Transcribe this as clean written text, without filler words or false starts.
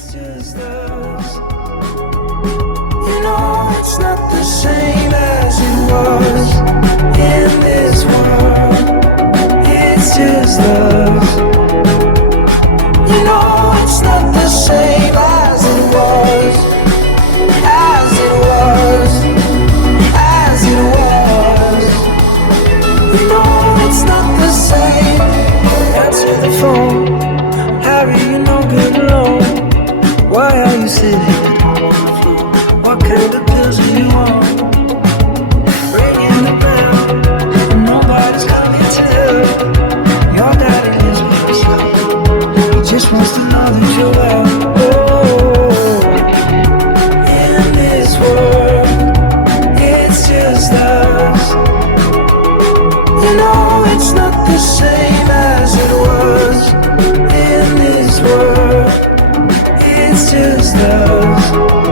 It's just us. You know it's not the same as it was in this world. It's just us. You know it's not the same as it was, as it was, as it was. You know it's not the same. Answer the phone, Harry, you know good alone. Why are you sitting on the floor? What kind of pills are you on? Ringing the bell, and nobody's coming to help. Your daddy lives by himself. He just wants to know that you're well. Oh, in this world, it's just us. You know it's not the same as it was in this world. It's just us.